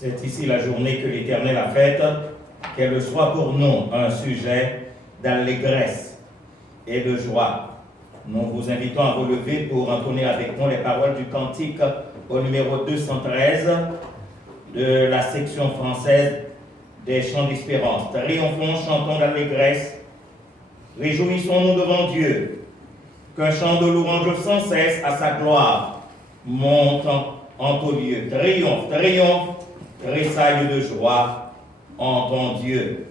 C'est ici la journée que l'Éternel a faite, qu'elle soit pour nous un sujet d'allégresse et de joie. Nous vous invitons à vous lever pour entonner avec nous les paroles du cantique au numéro 213 de la section française des chants d'espérance. Triomphons, chantons d'allégresse, réjouissons-nous devant Dieu, qu'un chant de louange sans cesse à sa gloire monte en tout lieu. Triomphe, triomphe, tressaille de joie en ton Dieu.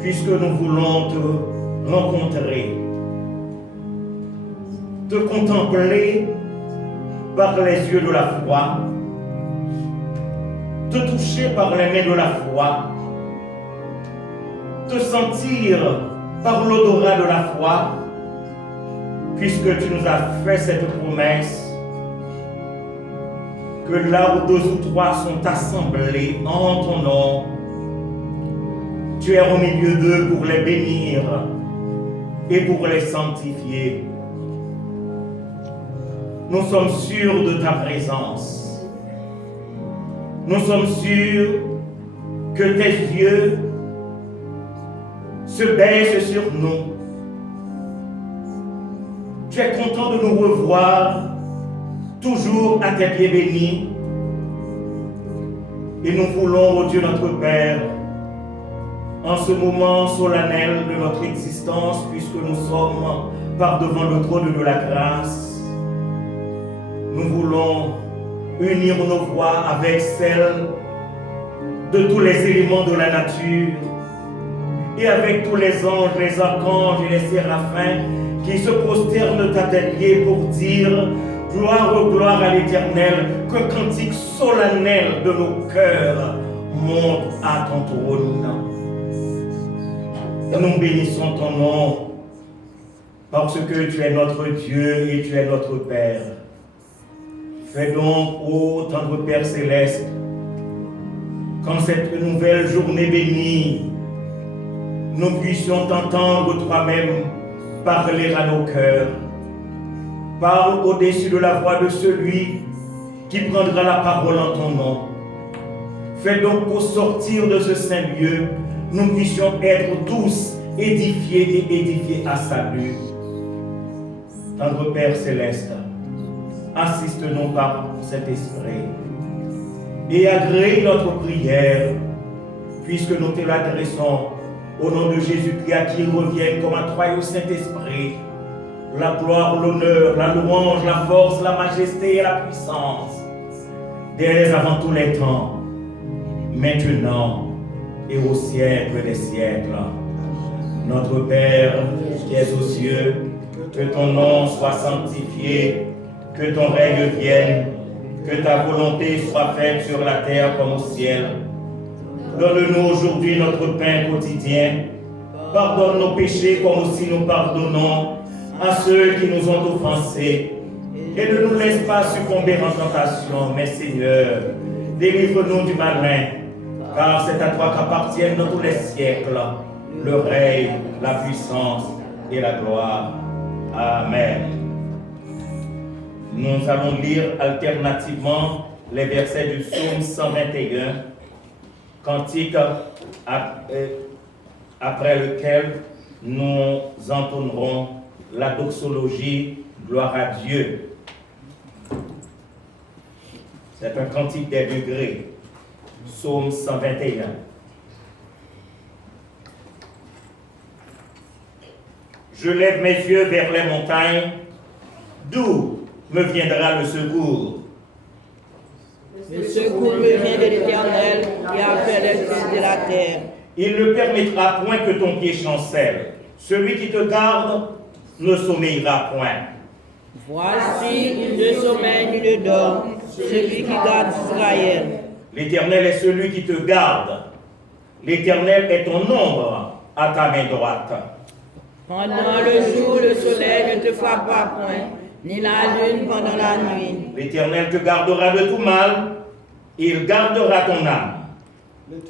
Puisque nous voulons te rencontrer, te contempler par les yeux de la foi, te toucher par les mains de la foi, te sentir par l'odorat de la foi, puisque tu nous as fait cette promesse que là où 2 ou 3 sont assemblés en ton nom, tu es au milieu d'eux pour les bénir et pour les sanctifier. nous sommes sûrs de ta présence. Nous sommes sûrs que tes yeux se baissent sur nous. Tu es content de nous revoir, toujours à tes pieds bénis. Et nous voulons, ô Dieu notre Père, en ce moment solennel de notre existence, puisque nous sommes par devant le trône de la grâce, nous voulons unir nos voix avec celles de tous les éléments de la nature et avec tous les anges, les archanges et les séraphins qui se prosternent à tes pieds pour dire gloire à l'Éternel, qu'un cantique solennel de nos cœurs monte à ton trône. Et nous bénissons ton nom parce que tu es notre Dieu et tu es notre Père. Fais donc, ô tendre Père céleste, qu'en cette nouvelle journée bénie, nous puissions t'entendre toi-même parler à nos cœurs. Parle au-dessus de la voix de celui qui prendra la parole en ton nom. Fais donc qu'au sortir de ce saint lieu, nous puissions être tous édifiés et édifiés à salut. Tendre Père céleste, assiste-nous par cet esprit et agrée notre prière, puisque nous te l'adressons au nom de Jésus-Christ, à qui revient comme à toi et au Saint-Esprit la gloire, l'honneur, la louange, la force, la majesté et la puissance, dès avant tous les temps, maintenant et au siècle des siècles. Notre Père qui es aux cieux, que ton nom soit sanctifié, que ton règne vienne, que ta volonté soit faite sur la terre comme au ciel. Donne-nous aujourd'hui notre pain quotidien. Pardonne nos péchés comme aussi nous pardonnons à ceux qui nous ont offensés. Et ne nous laisse pas succomber en tentation, mais Seigneur, délivre-nous du malin, car c'est à toi qu'appartiennent dans tous les siècles le règne, la puissance et la gloire. Amen. Nous allons lire alternativement les versets du psaume 121, cantique après lequel nous entonnerons la doxologie Gloire à Dieu. C'est un cantique des degrés. Psaume 121. Je lève mes yeux vers les montagnes. D'où me viendra le secours? Le secours me vient de l'Éternel qui a fait les cieux de la terre. Il ne permettra point que ton pied chancelle. Celui qui te garde ne sommeillera point. Voici, il ne sommeille ni ne dort, celui qui garde Israël. L'Éternel est celui qui te garde. L'Éternel est ton ombre à ta main droite. Pendant le jour, le soleil ne te frappera point, ni la lune pendant la nuit. L'Éternel te gardera de tout mal. Il gardera ton âme.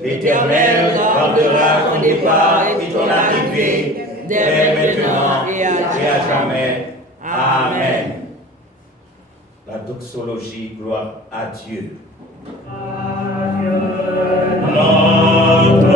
L'Éternel gardera ton départ et ton arrivée, dès maintenant et à jamais. Amen. La doxologie, gloire à Dieu. Notre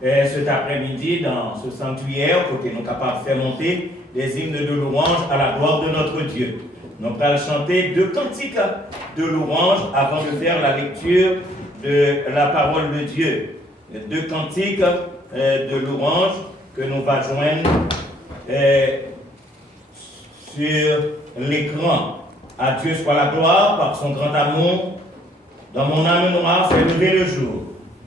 cet après-midi dans ce sanctuaire pour que nous soyons capables de faire monter des hymnes de louange à la gloire de notre Dieu. Nous allons chanter 2 cantiques de louange avant de faire la lecture de la parole de Dieu. 2 cantiques de louange que nous allons joindre sur l'écran. À Dieu soit la gloire par son grand amour. Dans mon âme noire s'est levé le jour.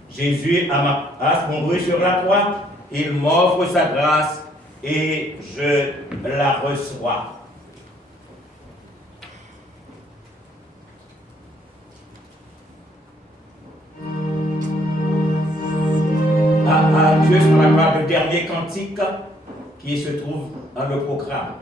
Jésus a mouru sur la croix. Il m'offre sa grâce et je la reçois. À Dieu soit la gloire, le dernier cantique qui se trouve dans le programme.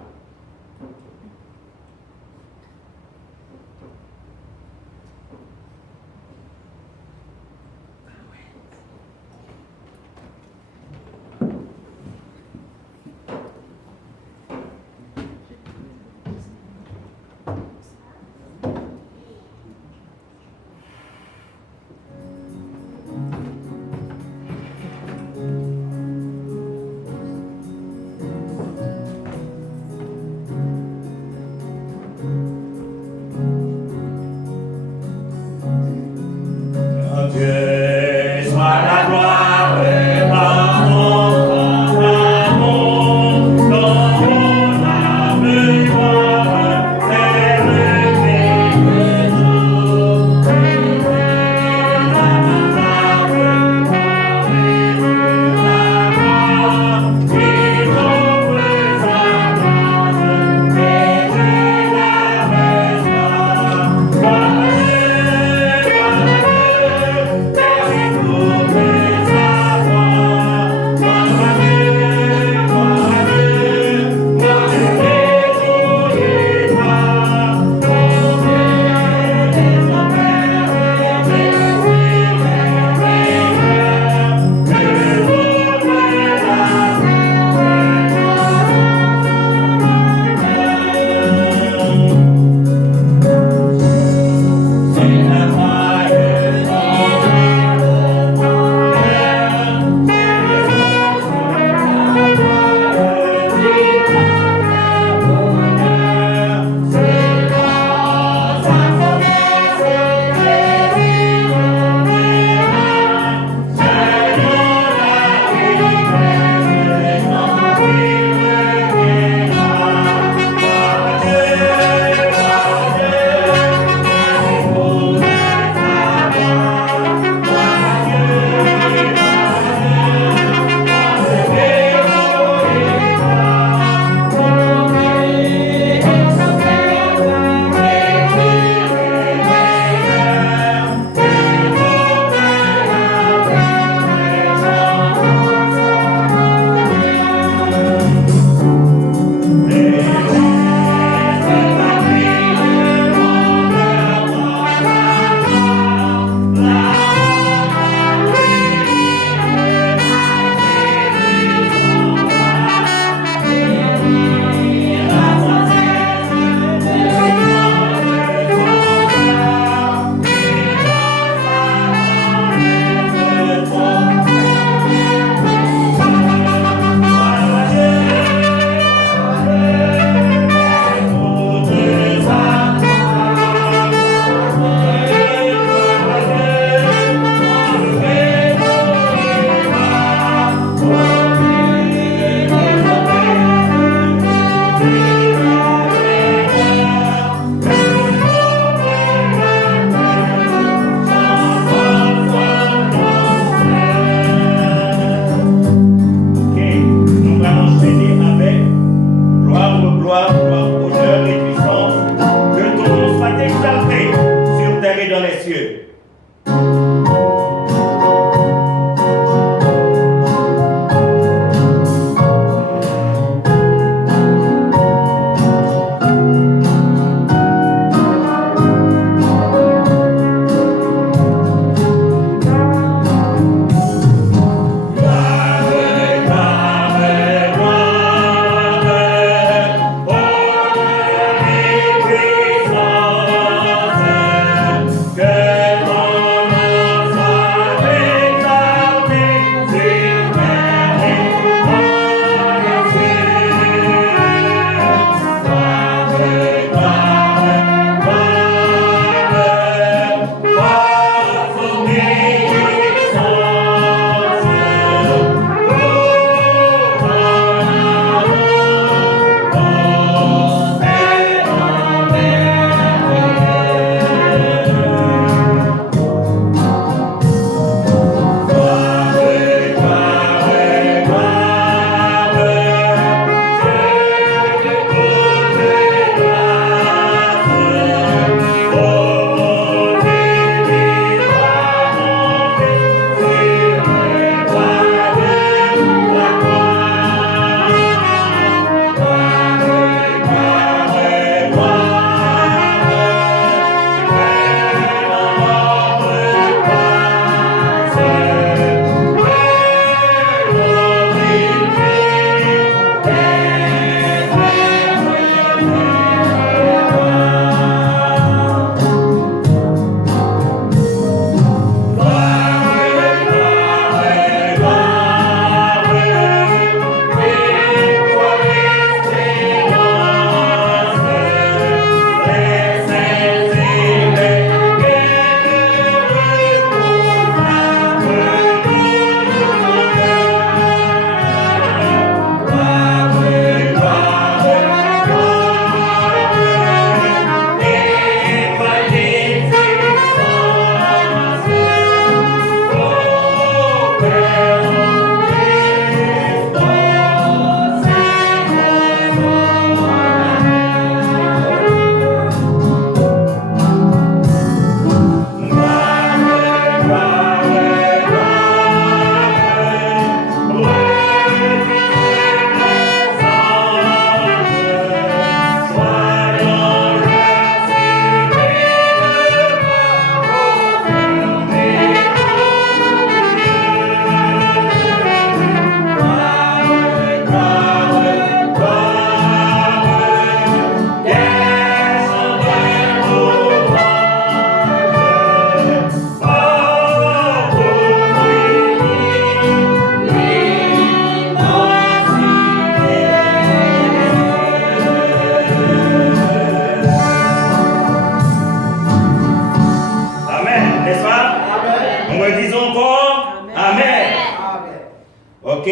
Ok,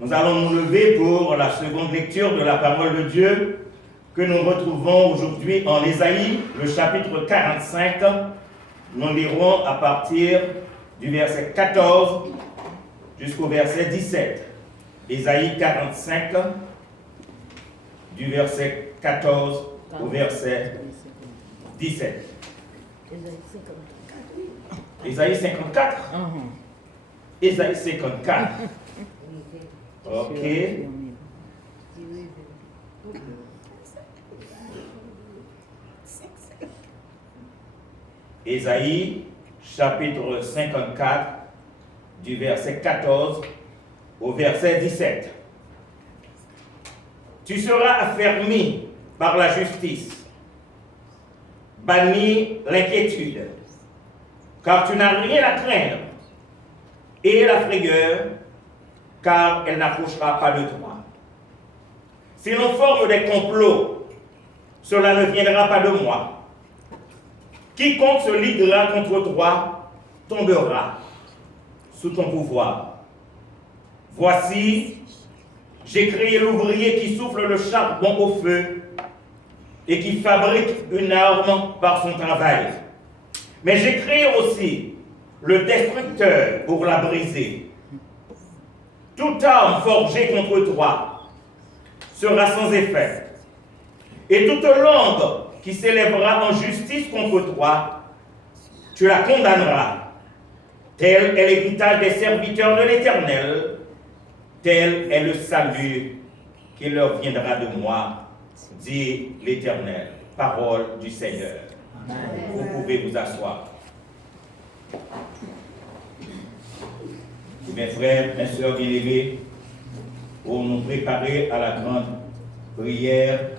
nous allons nous lever pour la seconde lecture de la parole de Dieu que nous retrouvons aujourd'hui en Ésaïe, le chapitre 45. Nous lirons à partir du verset 14 jusqu'au verset 17. Ésaïe 45, du verset 14 au verset 17. Ésaïe 54. Ésaïe 54. Ok. Ésaïe chapitre 54 du verset 14 au verset 17. Tu seras affermi par la justice, banni l'inquiétude, car tu n'as rien à craindre, et la frayeur, car elle n'approchera pas de toi. Si l'on forme des complots, cela ne viendra pas de moi. Quiconque se liguera contre toi tombera sous ton pouvoir. Voici, j'ai créé l'ouvrier qui souffle le charbon au feu et qui fabrique une arme par son travail. Mais j'ai créé aussi le destructeur pour la briser. Toute arme forgée contre toi sera sans effet. Et toute langue qui s'élèvera en justice contre toi, tu la condamneras. Tel est l'héritage des serviteurs de l'Éternel, tel est le salut qui leur viendra de moi, dit l'Éternel. Parole du Seigneur. Amen. Vous pouvez vous asseoir. Mes frères, mes sœurs bien-aimés, pour nous préparer à la grande prière,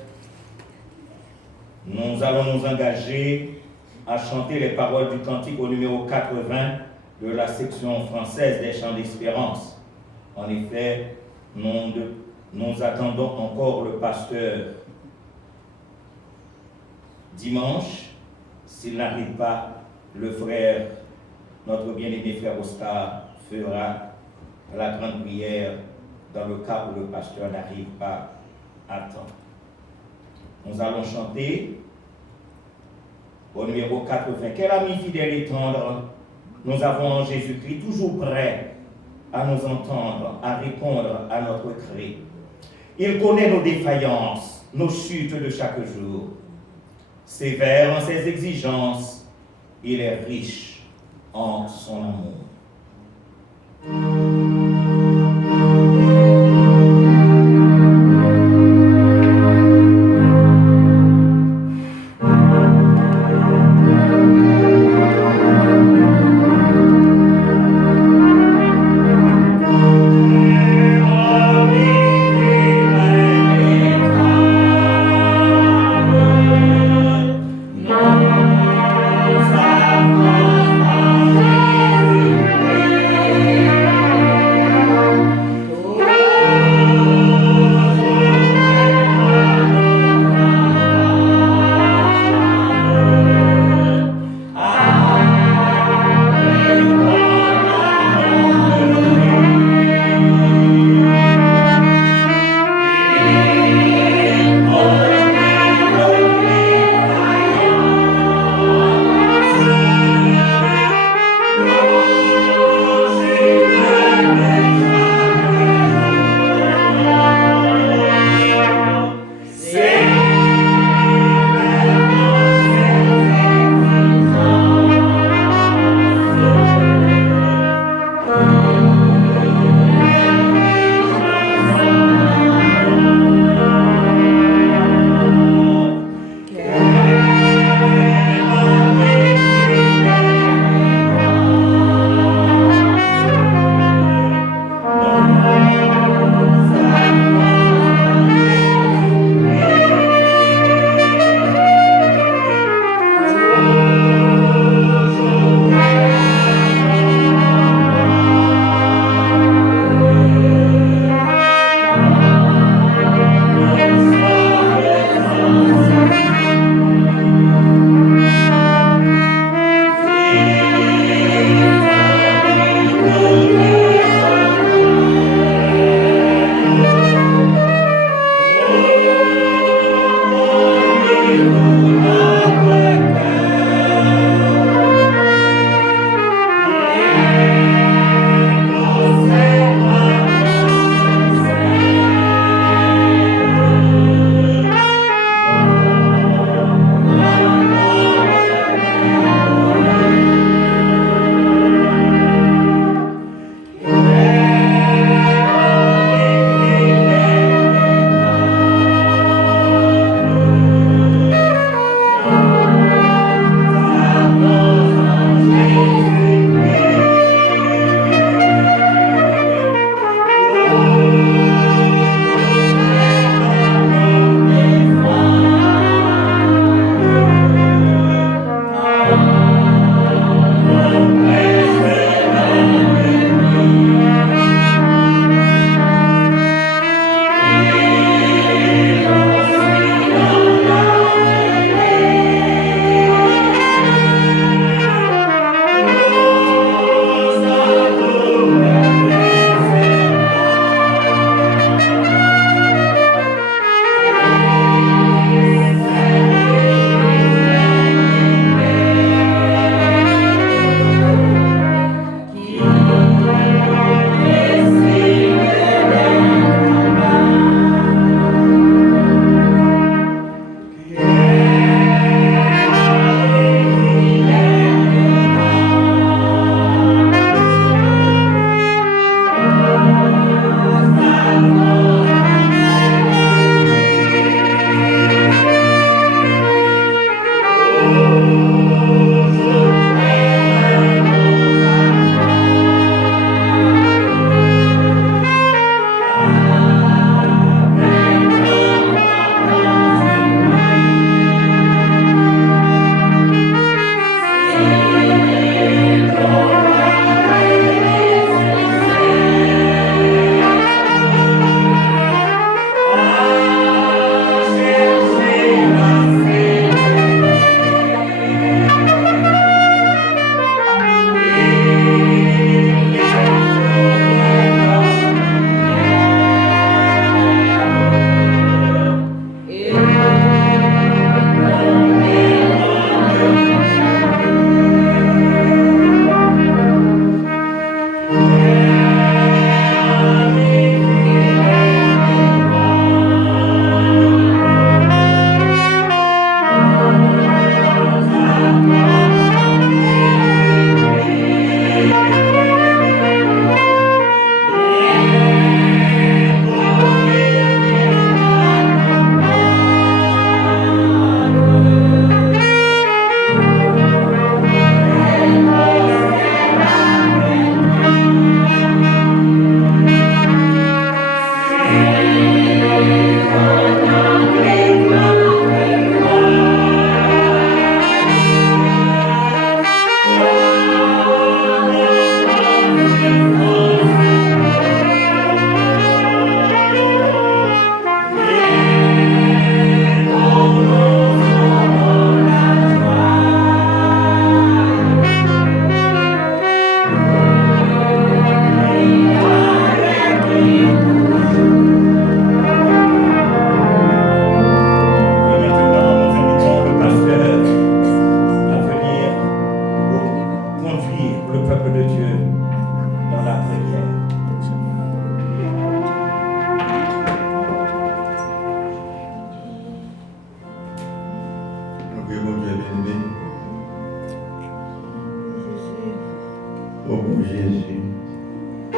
nous allons nous engager à chanter les paroles du cantique au numéro 80 de la section française des chants d'espérance. En effet, nous attendons encore le pasteur. Dimanche, s'il n'arrive pas, le frère, notre bien-aimé frère Oscar, fera la grande prière dans le cas où le pasteur n'arrive pas à temps. Nous allons chanter au numéro 80. Quel ami fidèle et tendre nous avons en Jésus-Christ, toujours prêt à nous entendre, à répondre à notre cri. Il connaît nos défaillances, nos chutes de chaque jour. Sévère en ses exigences, il est riche en son amour.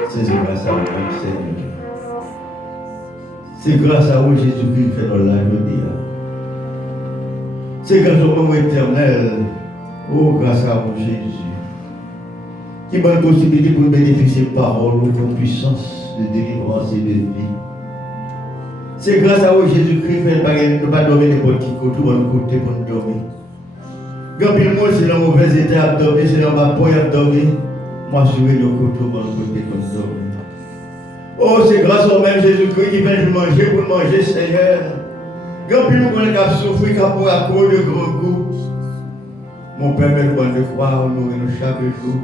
C'est grâce à vous, Seigneur. C'est grâce à vous, Jésus-Christ, que nous l'avons dit. C'est grâce au nom éternel. Oh, grâce à vous, Jésus. Qui m'a la possibilité pour bénéficier de parole, de puissance, de délivrance et de vie. C'est grâce à vous, Jésus-Christ, que nous ne pas dormir n'importe qui côté, tout le côté pour nous dormir. Quand il monde, c'est dans le mauvais état à dormir, c'est dans ma pointe à dormir. Moi, je suis dans le côté pour nous côté pour nous dormir. Oh, c'est grâce au même Jésus-Christ qui vient nous manger pour manger, Seigneur. Quand il nous connaît qu'à souffrir, qu'à pour à cause de grands coups. Mon Père, me demande de croire, nous chaque jour.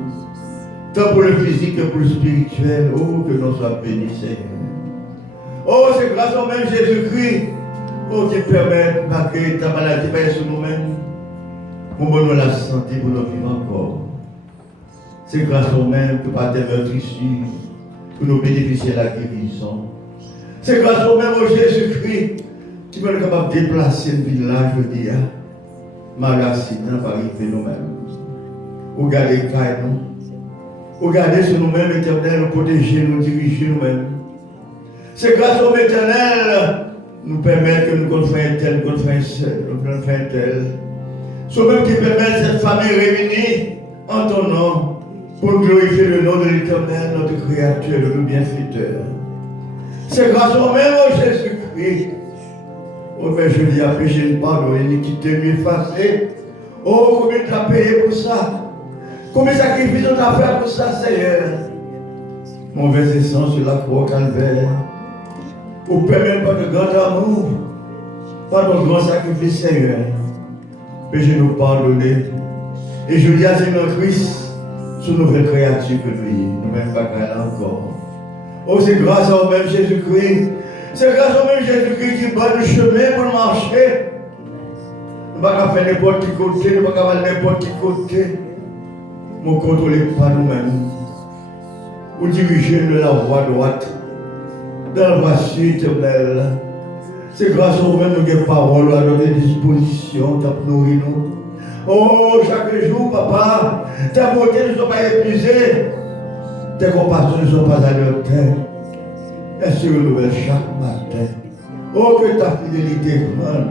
Tant pour le physique que pour le spirituel. Oh, que nous soyons bénis, Seigneur. Oh, c'est grâce au même Jésus-Christ. Oh, qui permet que ta maladie passe sur nous-mêmes. Pour nous la santé, pour nous vivre encore. C'est grâce au même que par tes meurtrissures, pour nous bénéficier de la guérison. C'est grâce au même au Jésus-Christ qui va être capable de déplacer le village, je dis, malheur accident va arriver nous-mêmes. Regardez les cas, nous. Regardez sur nous-mêmes, éternel, nous protéger, nous diriger nous-mêmes. C'est grâce au éternel nous permettre que nous confrères un tel, nous confrères un tel. C'est même qui permet cette famille réunie en ton nom pour glorifier le nom de l'éternel, notre créateur, notre bienfaiteur. C'est grâce au même Jésus-Christ. Oh, mais je lui ai péché une pardon, l'iniquité lui effacée. Oh, combien tu as payé pour ça? Combien de sacrifices tu as fait pour ça, Seigneur? Mon verset sang sur la croix calvaire. Vous ne permettez pas de grand amour, pas de grand sacrifice, Seigneur. Péché nous pardonner. Et je dis à Seigneur Christ, sous nouvelle créature que nous sommes, nous même pas là encore. Oh, c'est grâce au même Jésus-Christ. C'est grâce au même Jésus-Christ qui bat le chemin pour marcher. Nous ne pouvons pas faire n'importe quel côté, nous ne pouvons pas faire n'importe quel côté. Nous ne contrôlons pas nous-mêmes. Nous dirigeons de la voie droite, dans la voie éternelle. C'est grâce au même que parole à notre disposition, pour nourrir nous. Oh, chaque jour, papa, ta beauté ne sont pas épuisées, tes compassions ne sont pas à leur terre. Elles se renouvellent chaque matin. Oh, que ta fidélité grande,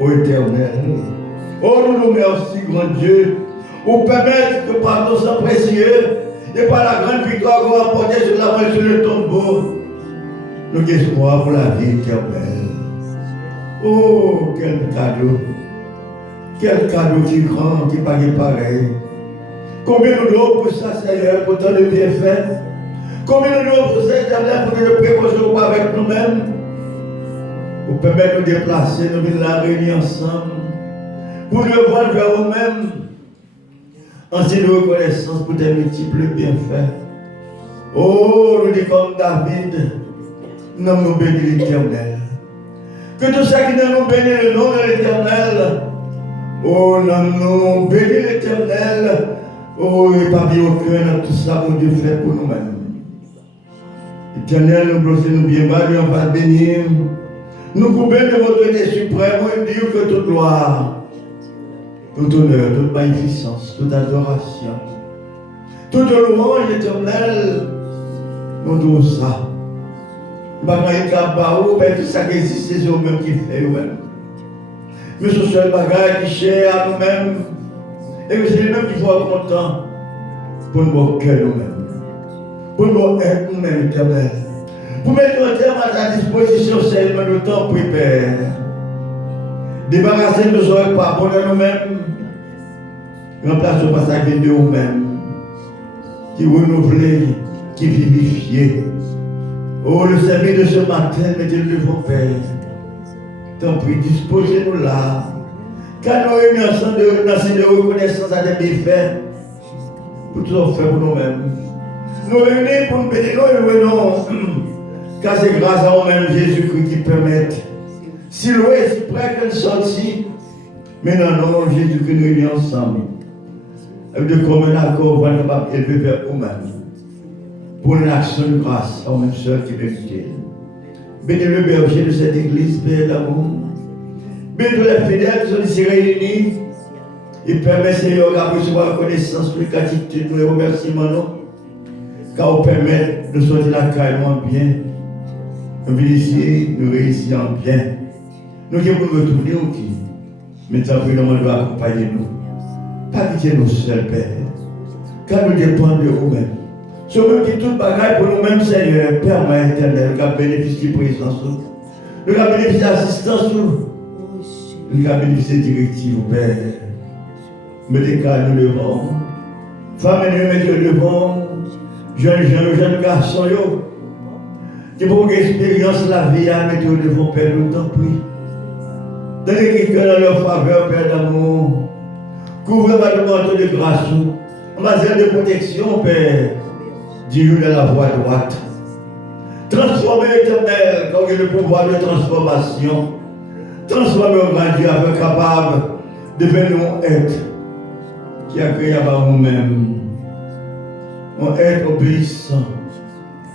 ô éternel. Oh, nous nous remercions, grand Dieu, pour permettre que par nos sang précieux, et par la grande victoire qu'on va porter sur la main sur le tombeau, nous espoir pour la vie éternelle. Oh, quel cadeau! Quel cadeau qui est grand, qui n'est pas pareil. Combien nous devons pour ça, Seigneur, pour tant de bienfaits? Combien nous devons pour ça, Seigneur, pour nous précautions avec nous-mêmes? Pour permettre de nous déplacer, nous venir la réunir ensemble. Pour nous voir vers nous-mêmes. En signe de reconnaissance pour tes multiples bienfaits. Oh, nous disons comme David, nous nous bénis l'Éternel. Que tout ça qui nous bénit le nom de l'Éternel. Oh, nous bénis l'Éternel. Oh, et pas bien aucun dans tout ça, mon Dieu fait pour nous-mêmes. Éternel, nous glorifions bien bas, nous va bénir. Nous coupons de votre Dieu suprême, et dire que toute gloire, tout honneur, toute magnificence, toute adoration, toute louange éternelle, nous devons ça. Nous ne pouvons pas faire tout ça qui existe, c'est eux-mêmes qui font eux-mêmes. Mais ce seul bagage qui cher à nous-mêmes, et c'est nous-mêmes qui faut être contents pour nous cœur nous-mêmes, pour nous être nous-mêmes éternels. Pour mettre un terme à ta disposition, Seigneur, nous t'en prie, Père. Débarrasser nos oreilles par bon à nous-mêmes. Remplace par sa vie de nous-mêmes. Qui renouvelle, qui vivifie. Oh, le service de ce matin, mettez-le devant, Père. T'en prie, disposez-nous là. Car nous réunissons ensemble de reconnaissance à des bienfaits. Pour tout ce qu'on fait pour nous-mêmes. Nous réunissons pour nous bénir, nous réunissons. Car c'est grâce à nous-mêmes Jésus-Christ qui permet, si loin et si près qu'elle sortit, mais non, non, Jésus-Christ nous réunit ensemble. Avec de commun accord, on va nous élever vers nous-mêmes. Pour une action de grâce à nous-mêmes seuls qui méritent. Bénis le berger de cette église, Père d'amour. Bénis les fidèles qui sont ici réunis. Et permet, Seigneur, à recevoir la connaissance, la gratitude, les remerciements. Car vous permettre de sortir la carrément bien. Nous venons nous réussir en bien. Nous devons nous retourner au qui. Mais ça, nous devons accompagner nous. Pas quitter nous seuls, Père. Car nous dépendons de vous-même. Ce même qui tout bagaille pour nous-mêmes, Seigneur, Père, ma éternel, qui a bénéficié de présence. Nous avons bénéficié d'assistance. Nous avons bénéficié de directive, Père. Mettez qu'à nous devant. Femmes et nous mettez devant. Jeunes garçons, qui pour expérience la vie à mettre devant, Père, nous t'en prie. Donnez quelqu'un dans leur faveur, Père d'amour. Couvre-moi de manteau de grâce. Mazelle de protection, Père. Dis-nous dans la voie droite. Transformez l'éternel, quand il y a le pouvoir de transformation. Transformez au grand Dieu, afin capable de devenir un être qui a créé par nous-mêmes. Un être obéissant,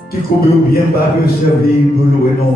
qui couvre bien par que servir pour louer non.